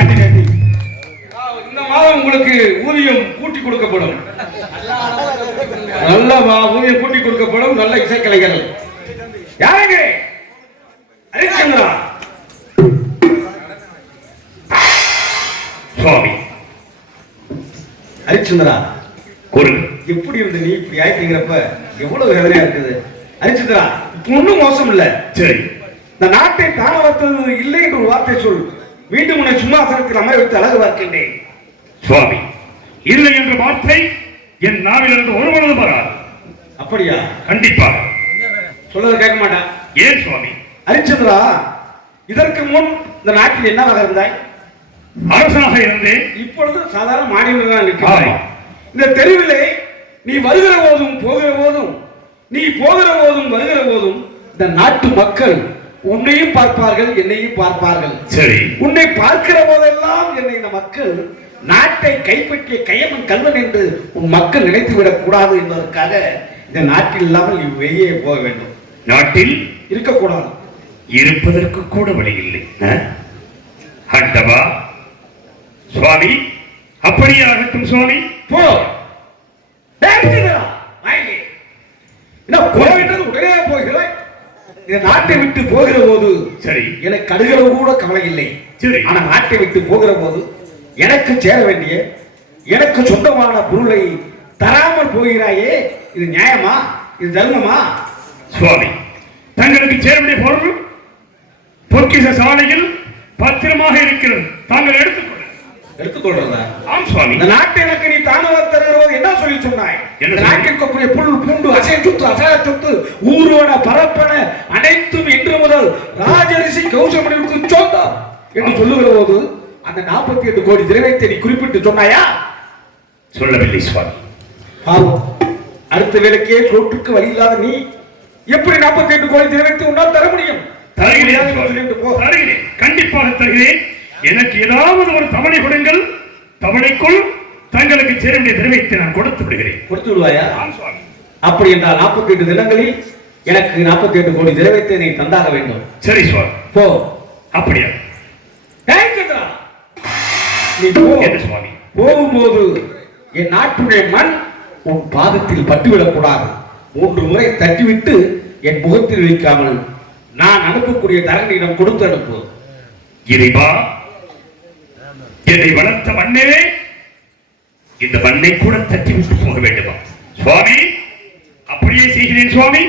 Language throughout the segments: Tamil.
இந்த மாதம் உங்களுக்கு ஊதியம் கூட்டி கொடுக்கப்படும். நல்ல ஊதியம் கூட்டி கொடுக்கப்படும். நல்ல இசைக்கலைஞர்கள் யாருங்க? ஹரிச்சந்திரா சுவாமி. ஹரிச்சந்திரா குரு எப்படி இருந்து நீ இப்படி ஆயிட்டீங்கிறப்ப எவ்வளவு வேதனையா இருக்குது. ஹரிச்சந்திரா ஒன்னும் மோசம் இல்ல. சரி, இந்த நாட்டை தான வளர்த்தது இல்லை என்று ஒரு வார்த்தை சொல். மீண்டும் உன்னை சிம்மாசனத்தில் அமர வைத்து அழகு பார்க்கின்றேன். சுவாமி, இல்லை என்ற வார்த்தை என் நாவிலிருந்து ஒரு பொழுது வராது. அப்படியா? கண்டிப்பாக. சொல்றது கேட்க மாட்டான். ஏன் சுவாமி? ஹரிச்சந்திரா, இதற்கு முன் இந்த நாட்டில் என்னவாக இருந்தாய்? அரசனாக இருந்தேன். இப்பொழுது சாதாரண மாநிலம் இருக்கிறாய். இந்த தெருவிலே நீ வருகிற போதும் போகிற போதும், நீ போகிற போதும் வருகிற போதும் இந்த நாட்டு மக்கள் உன்னையும் பார்ப்பார்கள், என்னையும் பார்ப்பார்கள். சரி, உன்னை பார்க்கிற போதெல்லாம் என்னை இந்த மக்கள் நாட்டை கைப்பற்றிய கையமன் கல்வன் என்று உன் மக்கள் நினைத்து விடக் கூடாது என்பதற்காக இந்த நாட்டில் இல்லாமல் நீ வெளியே போக வேண்டும். நாட்டில் இருக்கக்கூடாது. இருப்பதற்கு கூட வழி இல்லை. ஹண்டவா சுவாமி, அப்படியே ஆகட்டும் சுவாமி. போ. உடனே போகிறாய். இந்த நாட்டை விட்டு போகிற போது சரி, எனக்கு கடுகளவு கூட கவலை இல்லை. சரி, ஆனா நாட்டை விட்டு போகிற போது எனக்கு சேர வேண்டிய எனக்கு சொந்தமான பொருளை தராமல் போகிறாயே, இது நியாயமா? இது தர்மமா? சுவாமி, தங்களுக்கு சேர வேண்டிய பொருள் பொக்கிஷ சாலையில் பத்திரமாக இருக்கிறது. தாங்கள் எடுத்துக்கொள்றதா? ஆம் சுவாமி. இந்த நாட்டை எனக்கு நீ தானவர் தருகிறோம் என்ன சொல்லி சொன்னாய்? இந்த நாட்டிற்குரிய புல் பூண்டு அசை சொத்து அசைய சொத்து ஊர்வன பரப்பன அனைத்தும் இன்று முதல் ராஜரிசி கௌசமணிக்கு சொந்தம் என்று சொல்லுகிற போது அந்த 48 கோடி திரவியத்தை நீ குறிப்பிட்டு சொன்னாயா? சொல்லவில்லை சுவாமி. பாவம், அடுத்த வேலைக்கே சோற்றுக்கு வழி இல்லாத நீ எப்படி 48 கோடி திரவியத்தை உன்னால் தர முடியும்? தருகிறேன், கண்டிப்பாக தருகிறேன். எனக்கு ஏதாவது ஒரு தவணை கொடுங்கள். தவணைக்குள் தங்களுக்கு சேர வேண்டிய திரவியத்தை நான் கொடுத்து விடுகிறேன். கொடுத்து விடுவாயா? அப்படி என்றால் 48 தினங்களில் எனக்கு 48 கோடி திரவியத்தை நீ தந்தாக வேண்டும். சரி சுவாமி. போ. அப்படியா? நீ போ. சுவாமி, போகும்போது என் நாட்டுடைய மண் உன் பாதத்தில் பட்டுவிடக் கூடாது. 3 முறை தட்டிவிட்டு என் முகத்தில் வைக்காமல் நான் அனுப்பக்கூடிய தரணியிடம் கொடுத்து அனுப்பு. இறைவா, என்னை வளர்த்த மண்ணே, இந்த மண்ணை கூட தட்டிவிட்டு போக வேண்டுமா? சுவாமி, அப்படியே செய்கிறேன் சுவாமி.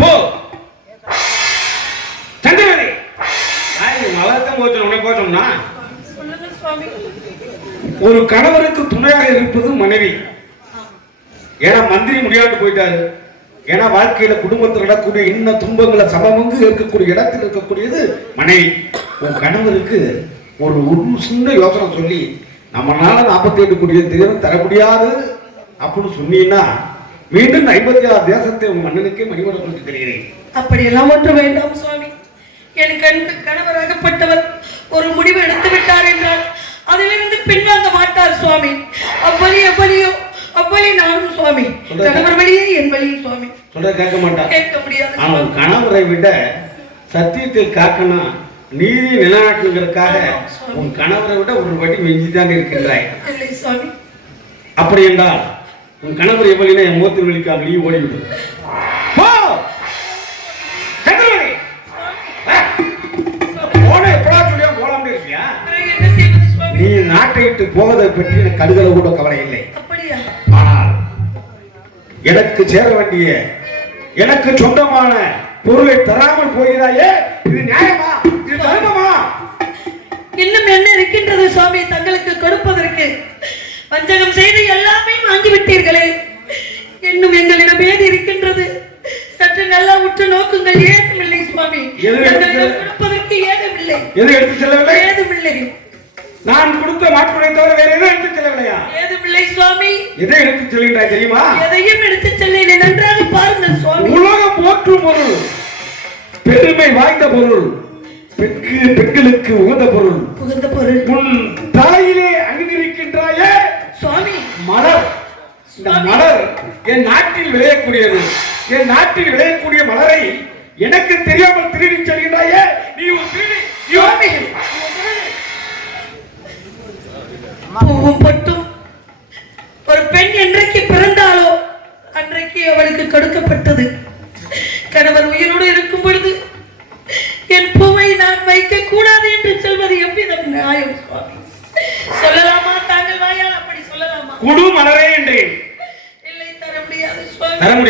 போ. சந்திரவதி, வளர்த்த போச்சு உன்னை போச்சோம்னா ஒரு கணவருக்கு துணையாக இருப்பது மனைவி. ஏன்னா மந்திரி முடியாண்டு போயிட்டாரு. ஏன்னா வாழ்க்கையில குடும்பத்தில் நடக்கூடிய இன்ன துன்பங்களை சமமங்கு இருக்கக்கூடிய இடத்தில் இருக்கக்கூடியது மனைவி. உன் கணவருக்கு ஒரு சின்ன யோசனை சொல்லி நம்மளால 48 கோடி தினம் தர முடியாது அப்படின்னு சொன்னீங்கன்னா மீண்டும் 56 தேசத்தை உன் மன்னனுக்கே மணிமடம் கொடுத்து தருகிறேன். அப்படியெல்லாம் ஒன்று வேண்டாம் சுவாமி. என் கணவராகப்பட்டவர் ஒரு முடிவு எடுத்து விட்டார் என்றால் அதிலிருந்து பின்வாங்க மாட்டார் சுவாமி. அவ்வளி நானும் சுவாமி. கணவர் வழியே என் வழியும் சுவாமி. சொல்ற கேட்க மாட்டார். கேட்க முடியாது. ஆனால் கணவரை விட சத்தியத்தை காக்கணும், நீதி நிலைநாட்டுங்கிறதுக்காக உன் கணவரை விட ஒரு வட்டி வெஞ்சிதான் இருக்கின்றாய். அப்படி என்றால் உன் கணவர் எவ்வளினா என் முகத்தில் வெளிக்காம நீ ஓடிவிடு. நீ நாட்டை விட்டு போவதை பற்றி எனக்கு கடுகளவு கூட கவலை இல்லை. ஆனால் எனக்கு சேர வேண்டிய எனக்கு சொந்தமான பொருளை தராமல் போகிறாயே, இது நியாயமா? இது தர்மமா? இன்னும் என்ன இருக்கின்றது சுவாமி தங்களுக்கு கொடுப்பதற்கு? வஞ்சகம் செய்து எல்லாமே வாங்கிவிட்டீர்களே, இன்னும் எங்களிடம் ஏது இருக்கின்றது? சற்று நல்லா உற்று நோக்குங்கள். ஏதுமில்லை சுவாமி, கொடுப்பதற்கு ஏதுமில்லை. எது எடுத்து செல்லவில்லை? ஏதுமில்லை. நான் கொடுத்த மாட்டுரை தவிர வேற எதுவும் எடுத்து செல்லவில்லையா? ஏதுமில்லை சுவாமி. எதை எடுத்து செல்கின்றாய் தெரியுமா? எதையும் எடுத்து செல்ல நன்றாக பாருங்கள் சுவாமி. உலகம் போற்றும் பொருள், பெருமை வாய்ந்த பொருள், பெண்களுக்கு உகந்த பொருள், உன் தலையிலே அணிந்திருக்கின்றாயே சுவாமி மலர். இந்த மலர் என் நாட்டில் விளையக்கூடியது. என் நாட்டில் விளையக்கூடிய மலரை எனக்கு தெரியாமல் திருடி செல்கின்றாயே,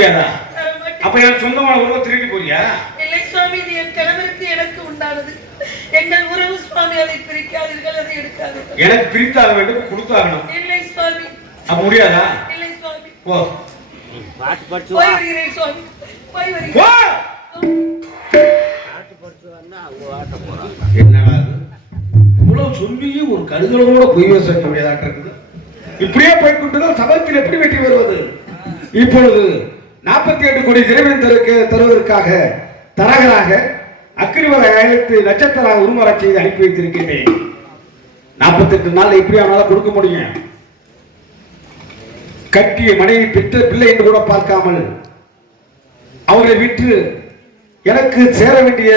முடியாதா? தர மாட்டேன். அப்ப என் சொந்தமான உறவை திருடி போறியா? இல்லை சுவாமி, இது என் கணவருக்கு எனக்கு உண்டானது. எங்கள் உறவு சுவாமி, அதை பிரிக்காதீர்கள், அதை எடுக்காதீர்கள். எனக்கு பிரித்தாக வேண்டும், கொடுத்தாகணும். இல்லை சுவாமி. அப்ப முடியாதா? இல்லை சுவாமி. போ. போய் வருகிறேன் சுவாமி, போய் போ. வருகிறேன். என்னடா இது? இவ்வளவு சொல்லியும் ஒரு கடுகளோட பொய் பேச முடியாதாட்ட இருக்குது. இப்படியே போய்கொண்டுதான் சபத்தில் எப்படி வெற்றி வருவது? இப்பொழுது 48 கோடி திரவியம் தருவதற்காக தரகராக அக்னிவரை அழைத்து நட்சத்திராக உருமாறச் செய்து அனுப்பி வைத்திருக்கின்றேன். 48 நாள் எப்படி அவனால கொடுக்க முடியும்? கட்டிய மனைவி பெற்ற பிள்ளை என்று கூட பார்க்காமல் அவரை விற்று எனக்கு சேர வேண்டிய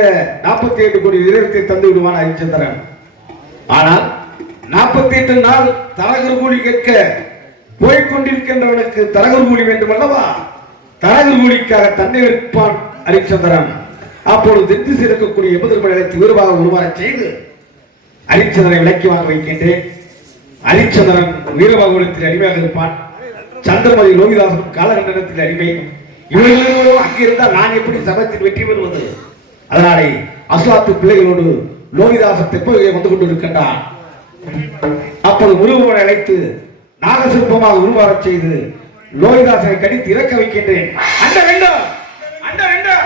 48 கோடி திரவியத்தை தந்து விடுவான் ஹரிச்சந்திரன். ஆனால் 48 நாள் தரகர் கூலி கேட்க போய்கொண்டிருக்கின்றவனுக்கு தரகர் கூலி வேண்டும் அல்லவா? தரகர் கூலிக்காக தன்னை விற்பான் ஹரிச்சந்திரன். அப்பொழுது திசை இருக்கக்கூடிய எதிர்மறை அழைத்து விரிவாக உருவாக செய்து ஹரிச்சந்திரனை விலக்கி வாங்க வைக்கின்றேன். ஹரிச்சந்திரன் வீரபாகுலத்தில் அடிமையாக இருப்பான். சந்திரமதி லோகிதாசன் காலகண்டத்தில் அடிமை. இவர்களும் அங்கிருந்தால் நான் எப்படி சபத்தில் வெற்றி பெறுவது? அதனாலே அஸ்வாத்து பிள்ளைகளோடு லோகிதாசன் தெப்பகையை வந்து கொண்டிருக்கின்றான். அப்போது முருகனை அழைத்து நாகசிற்பமாக உருவாகச் செய்து லோகிதாசனை கடித்து இறக்க வைக்கின்றேன். அண்ட வேண்டும், அண்ட வேண்டும்.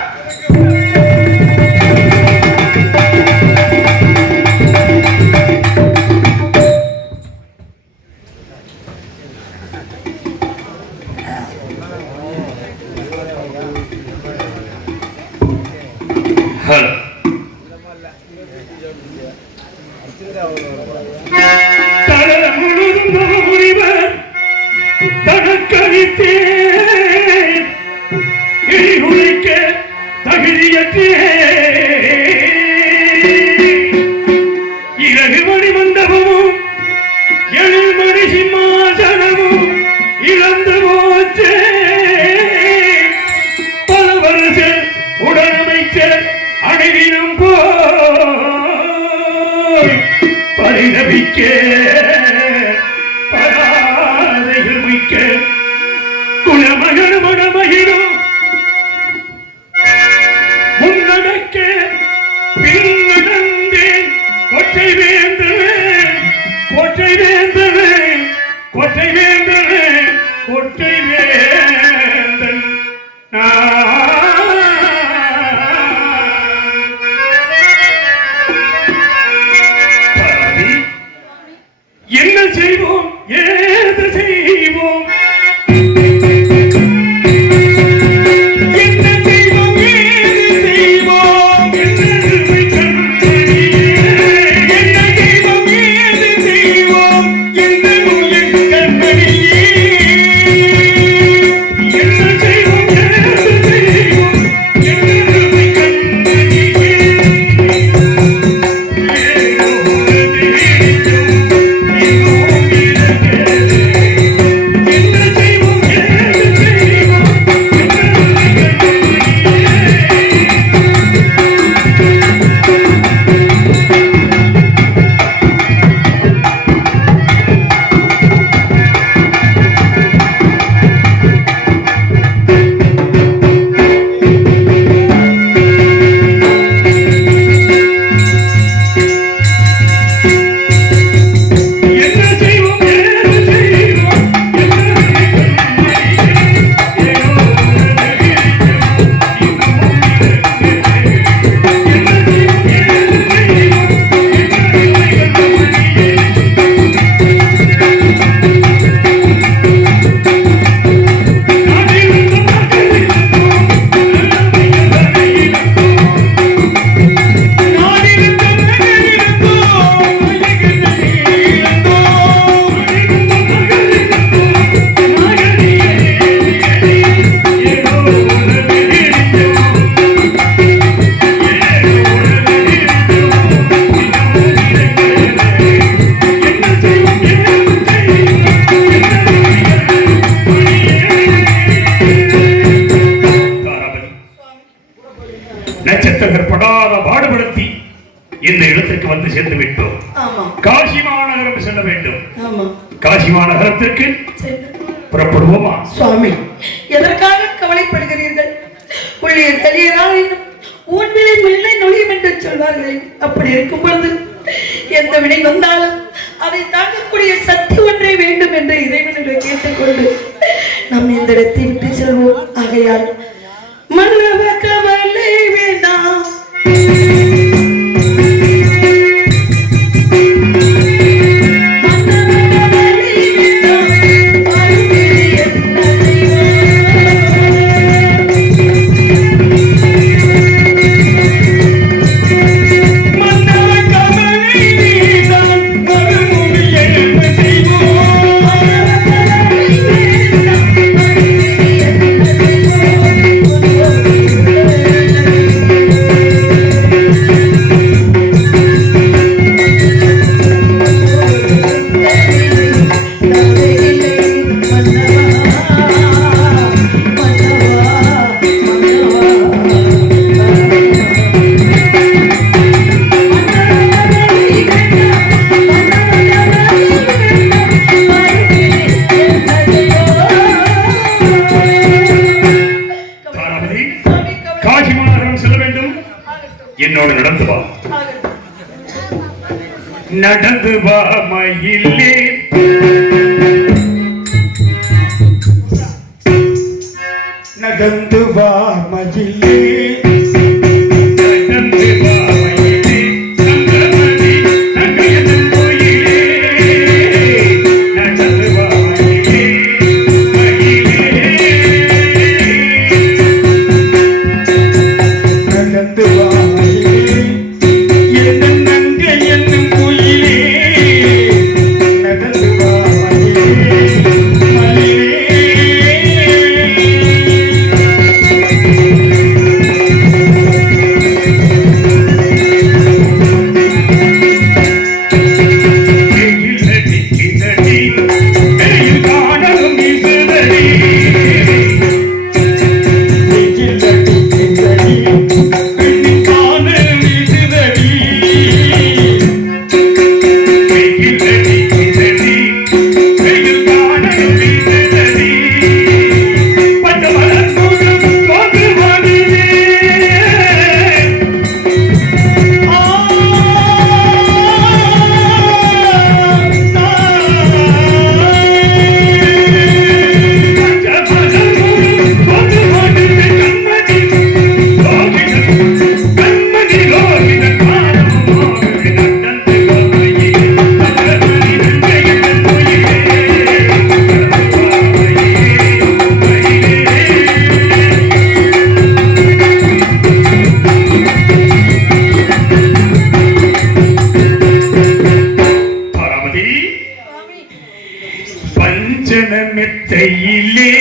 இலகுமணி மண்டபமும் எழில்மணி சிம்மாசனமும் இழந்து போச்சே. பல வருஷ உடனமைச்ச அணிவினம் போய் பரிணமிக்க பராதைகள் மிக்க குலமகன மணமகிழும் முன்னடக்க பின்னடந்தேன் கொற்றை வேந்தவன் கொற்றை வேந்தவன் கொற்றை வேந்தவன் கொற்றை வேந்தன் என்ன செய்வோம் ஏது செய்வோம் இந்த இடத்திற்கு வந்து சேர்ந்து விட்டோம். காசி மாநகரம் செல்ல வேண்டும். காசி மாநகரத்திற்கு புறப்படுவோமா? சுவாமி, எதற்காக கவலைப்படுகிறீர்கள்? உள்ளே கலியரால் உன்னிலே வெள்ளை நொழியும் என்று சொல்வார்கள். அப்படி இருக்கும் பொழுது எந்த வினை வந்தாலும் அதை தாக்கக்கூடிய சக்தி ஒன்றே வேண்டும் என்று இறைவனிடம் கேட்டுக்கொண்டு நாம் இந்த இடத்தை விட்டு செல்வோம். ஆகையால் மன்னவ கவலை வேண்டாம், என்னோடு நடந்து வா. நடந்து வா மயிலே, நடந்து வா மயிலே, நடந்து வா மயிலே, தங்கமணி தங்கையதன் கோயிலே, நடந்து வா மயிலே, மயிலே, நடந்து வா மயிலே, என்னும் நங்கை என்னும் கோயிலே, நடந்து வா மயிலே, மயிலே. பஞ்சனமெத்தையிலே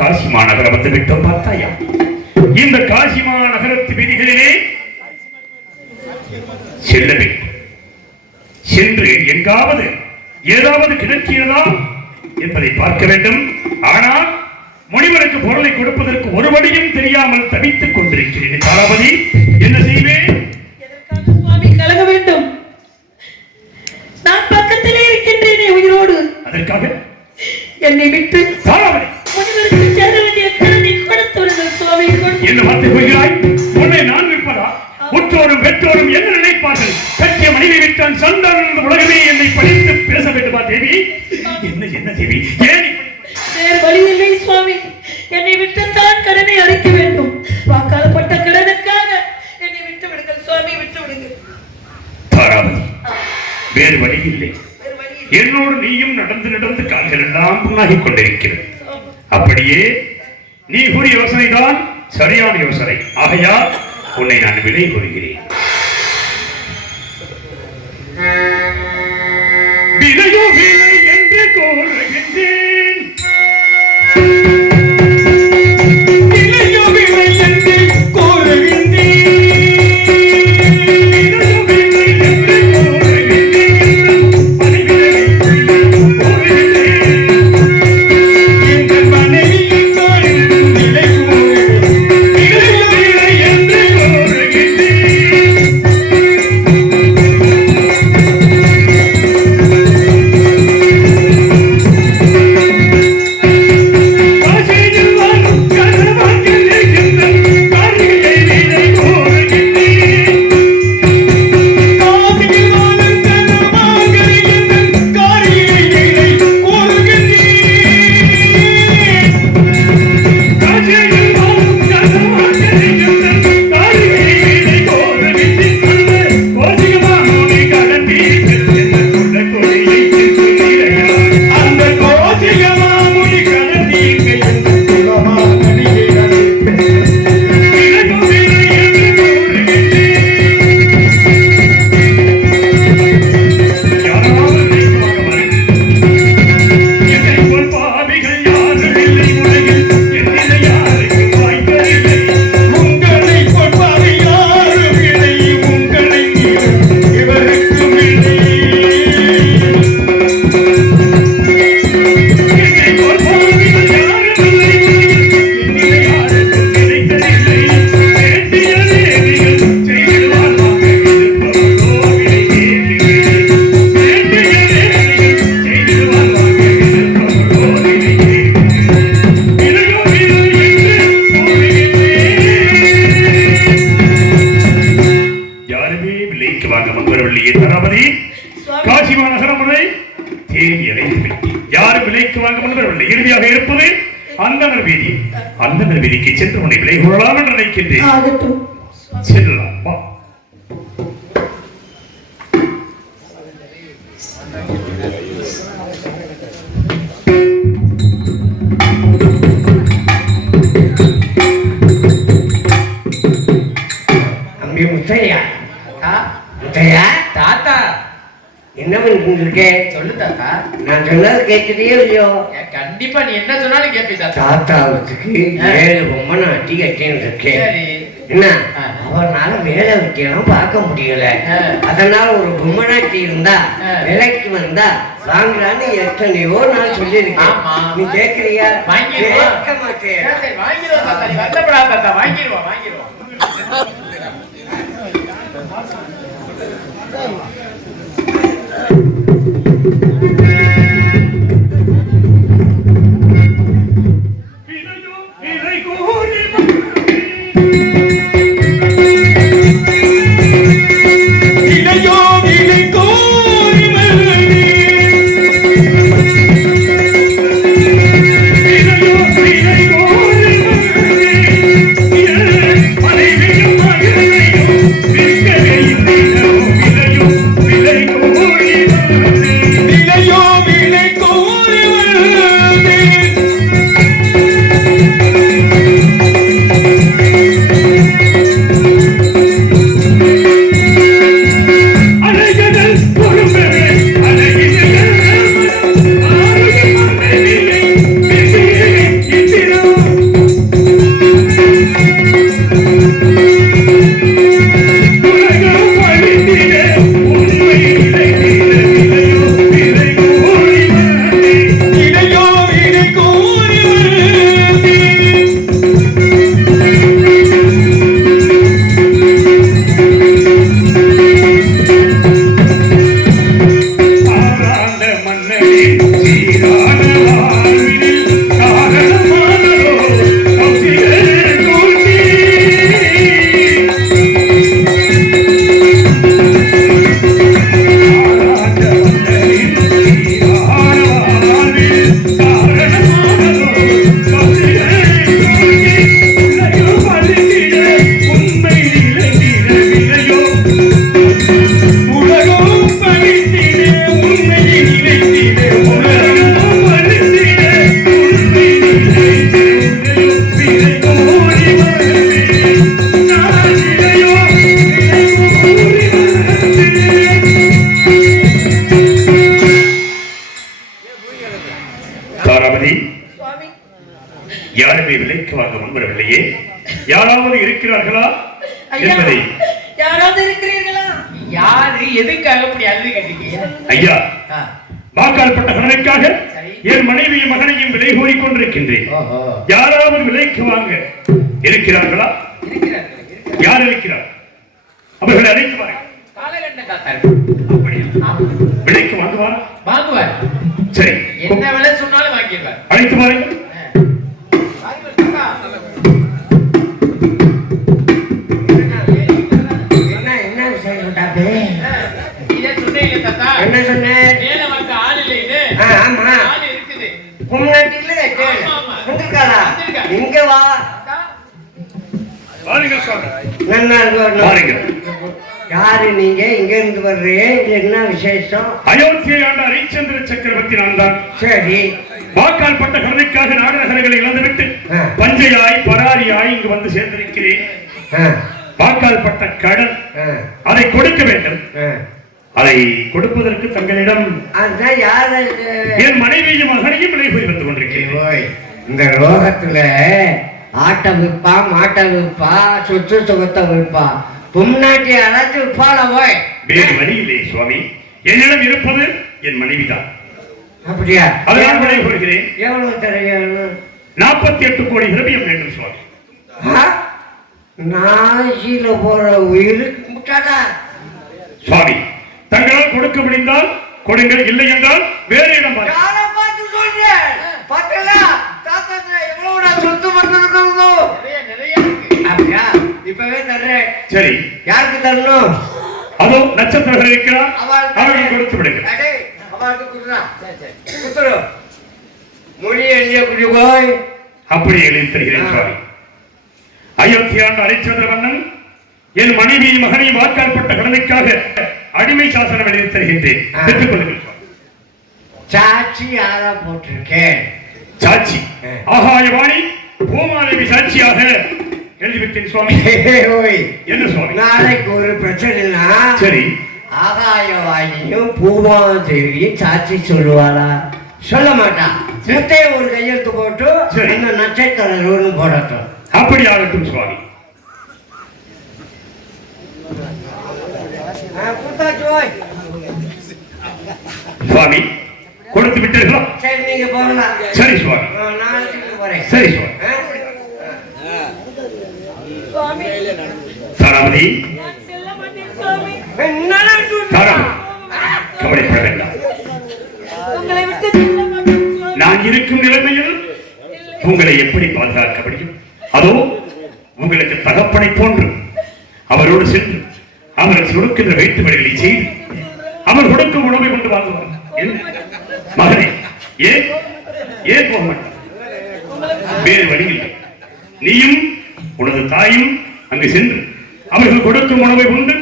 காசி மாநகரம் வந்து விட்டோம் பார்த்தாயா? இந்த காசி மாநகரத்து வீதிகளிலே செல்ல வேண்டும். சென்று எங்காவது ஏதாவது கிடைக்கிறதா என்பதை பார்க்க வேண்டும். ஆனால் முனிவருக்கு பொருளை கொடுப்பதற்கு ஒருபடியும் தெரியாமல் தவித்துக் கொண்டிருக்கிறேன். தாராபதி, என்ன செய்வேன்? எதற்காக சுவாமி கலங்க வேண்டும்? நான் பக்கத்திலே இருக்கின்றேனே உயிரோடு. அதற்காக என்னை விட்டு தாராபதி முனிவருக்கு சேர வேண்டிய கடனை கொடுத்து விடுங்கள் சுவாமி. என்ன வார்த்தை போகிறாய்? உன்னை நான் விற்பதா? உற்றோரும் பெற்றோரும் என்ன நினைப்பார்கள்? கட்டிய மனைவி விட்டான் சந்தானம் உலகமே என்னை படித்து பேச வேண்டுமா தேவி? என்ன என்ன தேவி? ஏன் வேறு வழி இல்லை சுவாமி. என்னை விட்டு வாக்காளப்பட்ட கடனுக்காக என்னை விட்டு விடுங்கள் சுவாமி, விட்டு விடுங்கள். தாராவதி, வேறு வழி இல்லை. வேறு வழி இல்லை. என்னோடு நீயும் நடந்து நடந்து கால்கள் எல்லாம் புண்ணாகிக் கொண்டிருக்கிறது. அப்படியே நீ கூறிய யோசனைதான் சரியான யோசனை. ஆகையால் உன்னை நான் விலை கூறுகிறேன். விலையோ விலை என்று கோருகின்றேன். விலையோ விலை என்று கோருகின்றேன். விலையோ விலை என்று கோருகின்றேன். பணிவிலை கோருகின்றேன். எங்கள் மனைவியின் தோளில் விலை கூறுகிறேன். விலையோ விலை என்று கோருகின்றேன். காசியில் வாழும் கணவன்கள் இருக்கின்ற காரியை விலை கோருகின்றேன். காசியில் வாழும் கணவன்கள் இருக்கின்ற காரியை விலை கோருகின்றேன். காசியில் வாழும் கணவன்கள் இருக்கின்ற காரியை விலை கோருகின்றேன். கோசிகமானோனை கடன் தீர்த்து என்ன கொண்ட கொடியை திருநீரையா. அந்த கோசிகமாமுனி கடன் தீர்க்க என்று குலமாமணியை அழைப்பேன். விலையோ விலை என்று கோருகின்றேன். யாராவது நினைக்குவாங்க பாருங்க. என்னை போல் பாவிகள் யாரும் இல்லை உலகில். என்னிலை யாருக்கும் வாய்ப்பதில்லை. உங்களை போல் பாவி யாரும் இல்லை. உங்களை இவருக்கும் இல்லை. என்னை போல் பாவிகள் யாரும் இல்லை உலகில். என்னிலை யாருக்கும் கிடைத்ததில்லை. வேண்டிய தேவிகள் செய்திடுவார்கள் இருப்பவர்களோ விலை கேள்விகள். வேண்டிய தேவிகள் செய்திடுவார்கள் இருப்பவர்களோ விலை கேள்விகள். விலையோ விலை என்று கூறுகின்றேன். யாருமே விலைக்கு வாங்க முன்வரவில்லையே தராபதி. சுவாமி, காசி மாநகரம் முறை தேடி அலைந்து விட்டேன். யாரும் விலைக்கு வாங்க முன்வரவில்லை. இறுதியாக இருப்பது அந்தனர் வீதி. அந்தனர் வீதிக்கு சென்று உன்னை விலை கூறலாம் என்று நினைக்கின்றேன். ஆகட்டும். செல்லலாம் வா. தம்பி முத்தையா, முத்தையா, தாத்தா என்ன பண்ணிட்டு இருக்க? சொல்லு தாத்தா. நான் சொன்னது கேட்குறியோ இல்லையோ? கண்டிப்பா நீ என்ன சொன்னாலும் கேப்பி தாத்தா. தாத்தாவுக்கு 7 பொம்மை நான் அட்டி கட்டின்னு இருக்கேன். சரி. என்ன ஆ. அவனால வேலை வைக்கலாம் பார்க்க முடியல. ஆ. அதனால ஒரு பொம்மனாட்டி இருந்தா ஆ. விலைக்கு வந்தா வாங்கலான்னு எத்தனையோ நான் சொல்லியிருக்கேன். ஆமா. நீ கேட்கறியா? வாங்கிடுவா. கேட்க மாட்டேன். சரி, வாங்கிடுவோம் தாத்தா. நீ வருத்தப்படாத தாத்தா. வாங்கிடுவோம். விலையோ விலை கூறி விலையோ விலை கூறி விலையோ விலை கூறி மனைவியும் மகளையும் விற்கவே விலையோ விலை கூறி விலையோ எதுக்காக இப்படி அழுது கட்டிக்கீங்க ஐயா, வாக்கால் பட்ட கடனுக்காக சரி. என் மனைவியும் மகனையும் விலை கூறிக் கொண்டிருக்கின்றேன். ஓஹோ யாராவது விலைக்கு வாங்க இருக்கிறார்களா? இருக்கிறார்கள் யார் இருக்கிறார்? அவர்களை அழைத்து வாருங்கள். காலகண்ட காத்தாரு அப்படியா? விலைக்கு வாங்குவாரா? வாங்குவார் சரி, என்ன விலை சொன்னாலும் வாங்கிடுவார் அழைத்து வாருங்கள். என்ன விசேஷம் டாக்டர்? இதை சொன்னீங்க தாத்தா என்ன சொன்னேன்? மேல வாங்க ஆள் இல்லை இது ஆமா ஆள் இருக்குது முன்னாடில ஆமா, ஆமா. வந்திருக்காரா? வந்திருக்கா. இங்க வா. தாத்தா, வாருங்கள் சுவாமி. நல்லா இருக்கு. வாருங்கள். யாரு நீங்க? இங்க இருந்து வர்றீங்க? இது என்ன விசேஷம்? அயோத்தியை ஆண்ட ஹரிச்சந்திர சக்கரவர்த்தி நான் தான். சரி. வாக்கால் பட்ட கடனுக்காக நாடு நகரங்களை இழந்துவிட்டு ஆ. பஞ்சையாய் பராரியாய் இங்கு வந்து சேர்ந்திருக்கிறேன். ஆ, வாக்கால் பட்ட கடன் ஆ, அதை கொடுக்க வேண்டும். ஆ. அதை கொடுப்பதற்கு தங்களிடம் அதான் யாரு? என் மனைவியும் மகனையும் விலை போய் வந்து கொண்டிருக்கிறேன். ஓய், இந்த ரோகத்துல ஆட்டை விற்பா, மாட்டை விற்பா, சொத்து சுகத்தை விற்பா, பொம்நாட்டி அழைச்சு விற்பால போய். வேறு வழி இல்லை சுவாமி. என்னிடம் இருப்பது என் மனைவிதான். அப்படியா? அதனால் விலை கூறுகிறேன். எவ்வளவு தரையணும்? 48 கோடி திரவியம் வேண்டும் சுவாமி. நாசியில போற உயிர் முட்டாடா. சுவாமி, தங்களால் கொடுக்க முடிந்தால் கொடுங்கள், இல்லை என்றால் வேறு இடம் பாருங்கள். யாரை பார்த்து சொல்றேன்? பார்த்தீங்களா? தாத்தா எவ்வளவு நான் சொத்து பண்ணிருக்கோம். நிறைய இருக்கு அப்படியா? இப்பவே தர்றேன். சரி, யாருக்கு தரணும்? அதோ நட்சத்திரங்கள் இருக்கிறார், அவள் அவர்கள் கொடுத்து விடுங்கள். அடே, அவளுக்கு குடுறா. குத்துரு. மொழி எழுதிய குடி போய். அப்படி எழுதி தருகிறேன் சுவாமி. அயோத்தியாண்ட ஹரிச்சந்திர மன்னன் என் மனைவியும் மகனையும் வாக்கால் பட்ட கடனுக்காக அடிமை சாசனம் எழுதி தருகின்றேன். பெற்றுக் கொள்ளுங்கள் சுவாமி. சாட்சி யாரா போட்டிருக்கேன்? சாட்சி ஆகாயவாணி பூமாதேவி சாட்சியாக எழுதிவிட்டேன் சுவாமி. ஓய், என்ன சுவாமி? நாளைக்கு ஒரு பிரச்சனைனா சரி, ஆகாயவாணியும் பூமாதேவியும் சாட்சி சொல்லுவாளா? சொல்ல மாட்டான். முத்தைய ஒரு கையெழுத்து போட்டு சரி. அந்த நட்சத்திரம் போடட்டும். அப்படி ஆகட்டும் சுவாமி. கொடுத்தாச்சு ஓய். சுவாமி, கொடுத்து விட்டீர்களா? சரி, நீங்க போகலாம். சரி சுவாமி. நாளைக்கு போறேன். சரி சுவாமி. சுவாமி தாராமதி, நான் செல்ல மாட்டேன் சுவாமி. தாராமதி, கவலைப்பட வேண்டாம். உங்களை விட்டு செல்ல மாட்டேன் சுவாமி. நான் இருக்கும் நிலைமையில் உங்களை எப்படி பாதுகாக்க முடியும்? அதோ உங்களுக்கு தகப்பனை போன்று அவரோடு சென்று அவர் கொடுக்கின்ற வைத்து வழிகளை செய்து அவர் கொடுக்கும் உணவை கொண்டு வாழ்ந்துவார். மகனே, ஏன் ஏன் போக மாட்டார்? வேறு வழி இல்லை. நீயும் உனது தாயும் அங்கு சென்று அவர்கள் கொடுக்கும் உணவை உண்டு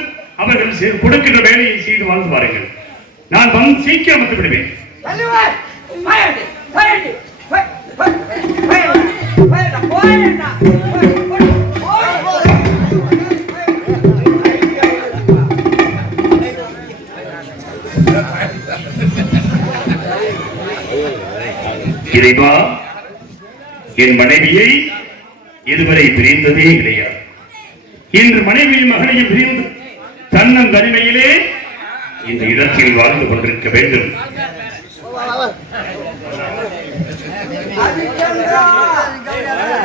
அவர்கள் கொடுக்கின்ற வேலையை செய்து வாழ்ந்து வாருங்கள். நான் வந்து சீக்கிரம் வந்து விடுவேன். இறைவா, என் மனைவியை இதுவரை பிரிந்ததே கிடையாது. இன்று மனைவியும் மகனையும் பிரிந்து தன்னன் தனிமையிலே இந்த இடத்தில் வாழ்ந்து கொண்டிருக்க வேண்டும்.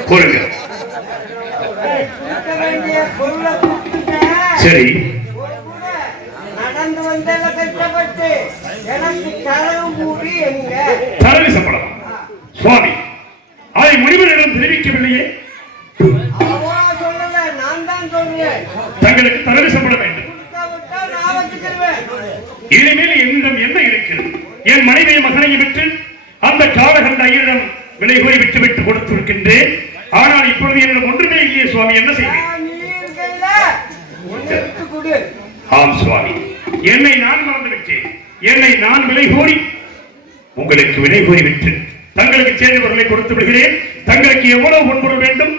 கூறுங்க. சரி, நடந்து வந்த கஷ்டப்பட்டு எனக்கு தரவு மூடி எங்க தரவி சம்பளம் சுவாமி, அதை முனிவரிடம் தெரிவிக்கவில்லையே. அவா சொல்லல, நான் தான் சொல்றேன். தங்களுக்கு தரவி சம்பளம் வேண்டும். நான் வச்சுக்கிறேன். இனிமேல் என்னிடம் என்ன இருக்கிறது? என் மனைவியை மகனையும் விட்டு அந்த காலகண்ட ஐயரிடம் விலை கூறி விட்டு கொடுத்திருக்கின்றேன். ஆனால் இப்பொழுது என்னிடம் ஒன்றுமே இல்லையே சுவாமி, என்ன செய்வேன்? ஆம் சுவாமி, என்னை நான் மறந்து விட்டேன். என்னை நான் விலை கூறி உங்களுக்கு விலை கூறி விட்டு தங்களுக்கு சேர்ந்தவர்களை கொடுத்து விடுகிறேன். தங்களுக்கு எவ்வளவு பொன்பொருள் வேண்டும்